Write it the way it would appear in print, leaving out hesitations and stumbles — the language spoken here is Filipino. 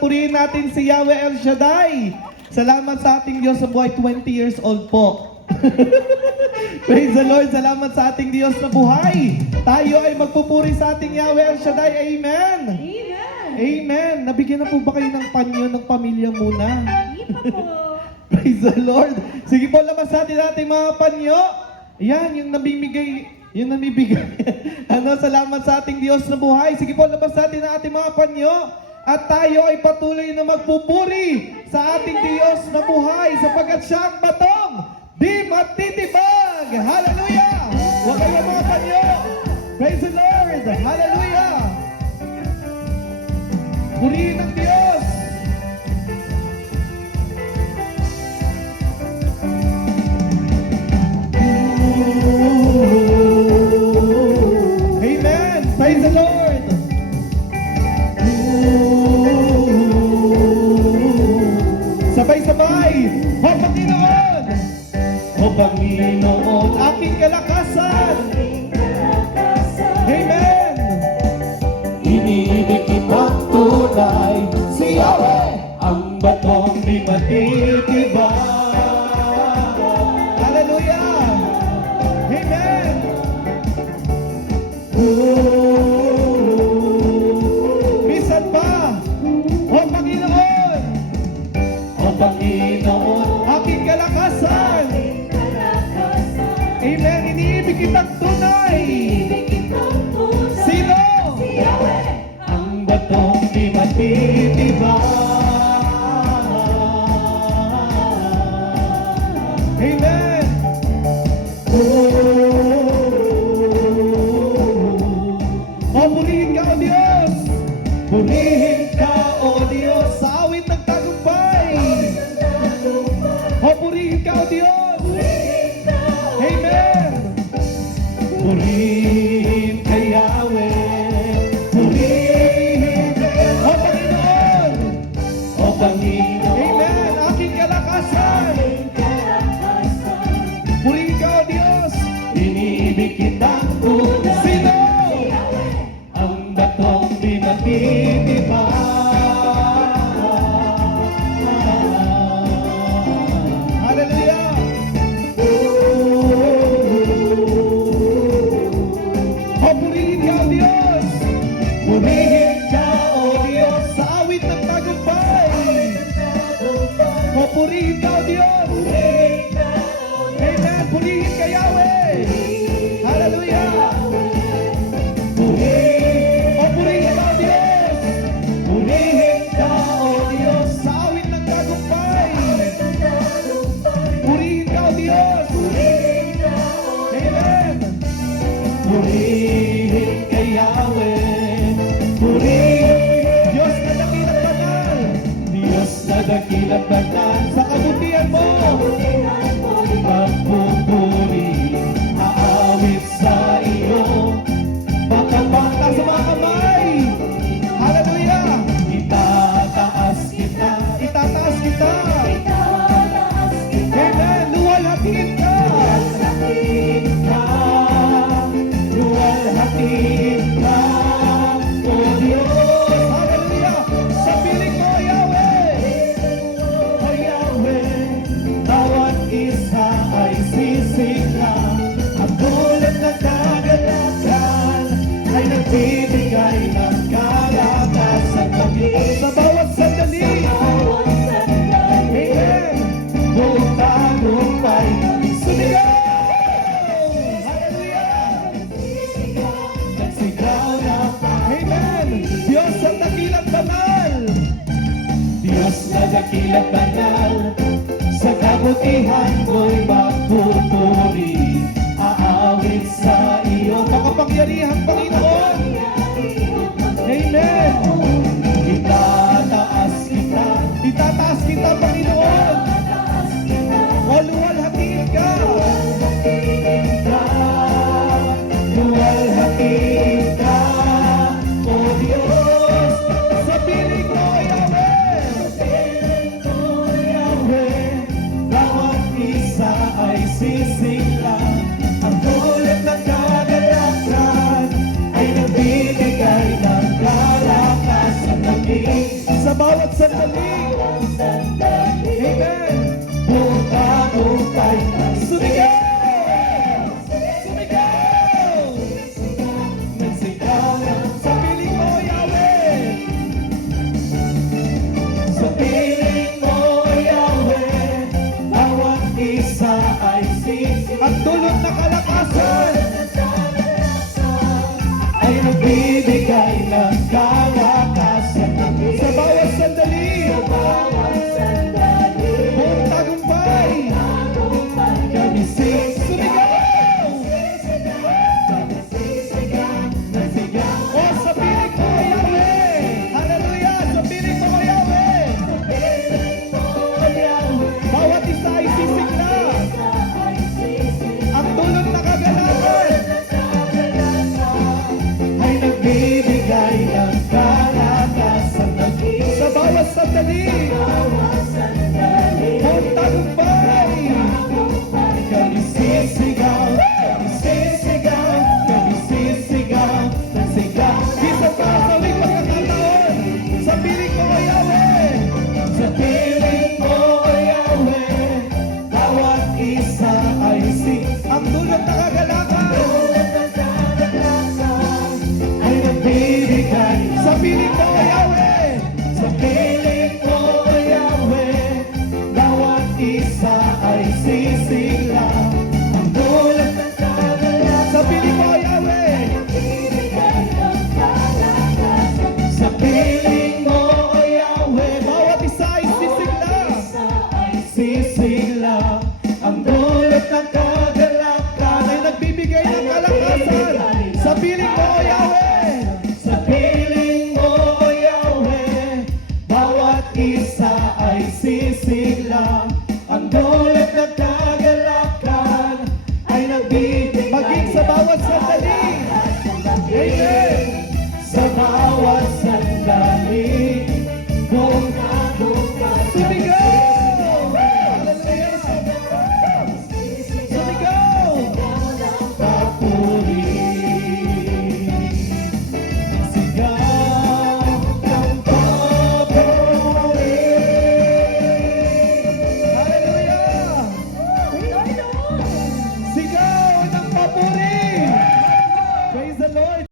Purihin natin si Yahweh El Shaddai. Salamat sa ating Diyos sa buhay, 20 years old po. Praise the Lord, salamat sa ating Diyos na buhay. Tayo ay magpupuri sa ating Yahweh El Shaddai. Amen. Amen. Amen. Nabigyan na po ba kayo ng panyo ng pamilya muna? Hindi pa po. Praise the Lord. Sige po, labas natin ating mga panyo. Yan, yung namimigay. Salamat sa ating Diyos na buhay. Sige po, labas natin ang ating mga panyo. At tayo ay patuloy na magpupuri sa ating Diyos na buhay sapagkat siya ang batong di matitibag. Hallelujah! Huwag kayong mga panyo. Praise the Lord. Hallelujah! Purihin ang Diyos. Amen. Praise the Lord. Sabay-sabay. O Panginoon. O Panginoon, aking kalakasan. Amen. Iniibig kitang tunay, si Yahweh, ang batong di matitibag. Hallelujah. Amen. Bisan pa. O Panginoon. O Panginoon, Aking kalakasan. Amen. Iniibig kitang tunay. Sino? ang batong di matitibag. Amen. O purihin ka, O Diyos. Purihin ka, O Diyos, sa awit ng tagumpay. O purihin ka, O Diyos. Amen. Purihin ka, Yahweh, purihin ka, O Panginoon. O Panginoon. Amen. Aking kalakasan. Purihin ka, O Diyos. Iniibig kitang tunay, Sino? ang batong di matitibag. Hallelujah. O purihin ka, O Diyos. Purihin ka, O Diyos, sa awit ng tagumpay. O purihin ka, O Diyos. Amen. Purihin ka, Yahweh. Hallelujah. O purihin ka, O Diyos. purihin ka, O Diyos, sa awit ng tagumpay. Purihin ka, O Diyos. Amen. purihin ka, Yahweh, purihin, Diyos na dakilang banal. Diyos na dakilang banal, Sa kabutihan mo. magpupuri, aawit sa iyo, Pagkabangta sa mga kamay. Hallelujah. itataas kita, Itataas kita. Amen. Luwalhatiin ka. luwalhatiin ka, O Diyos. Hallelujah. Sa piling mo, Yahweh. O Yahweh, bawat isa ay sisigla. Ang tulad ng kagalakan ay nagbibigay ng kalakasan kami. Sa bawat sandali. Amen. Buong tagumpay, Sumigaw. Hallelujah. nagsigaw na Amen. Diyos ang dakilang banal. Diyos na dakilang banal, sa kabutihan mo'y magpupuri, aawit sa iyo. Makapangyarihang Panginoon. Amen. Itataas kita, Itataas kita, Panginoon. O luwalhatiin ka. luwalhatiin ka, O Diyos. Sa piling mo, Yahweh. Yahweh, bawat isa ay sisigla. Ang tulad ng kagalakan sandali. Amen. Bukay Sumigaw! Sumigaw! nagsigaw Sa piling mo, Yahweh! sa piling mo, Yahweh. Bawat isa ay At dulot na kalakasan! ay nagbibigay ng kalakasan. Sa bawat sandali! Buong tagumpay! Kami Sumigaw! nagsigaw O sa piling mo, Yahweh! Hallelujah! Sa piling mo, Yahweh! Bawat isa ay sisigla! Ang dulot na kagalakan! ay nagbibigay ng kalakasan. Sa bawat sandali! Buong tagumpay! Kami sisigaw, kami sisigaw, nagsigaw Isa pa sa huling pagkakataon! Sa piling mo, Yahweh! sa piling mo, Yahweh. Bawat isa ay Ang dulot na kagalakan! ay nagbibigay Sa piling mo, Yahweh! sa piling mo, Yahweh. Bawat isa ay sisigla. Ang dulot ng kagalakan Sa piling mo, Yahweh! sa piling mo, Yahweh. Bawat isa ay sisigla! Sisigla ang dulot ng kagalakan Ay nagbibigay ng kalakasan! Sa piling mo, Yahweh! sa piling mo, Yahweh. Bawat isa ay sisigla ang dulot ng kagalakan ay nagbibigay Maging sa bawat sandali! Amen!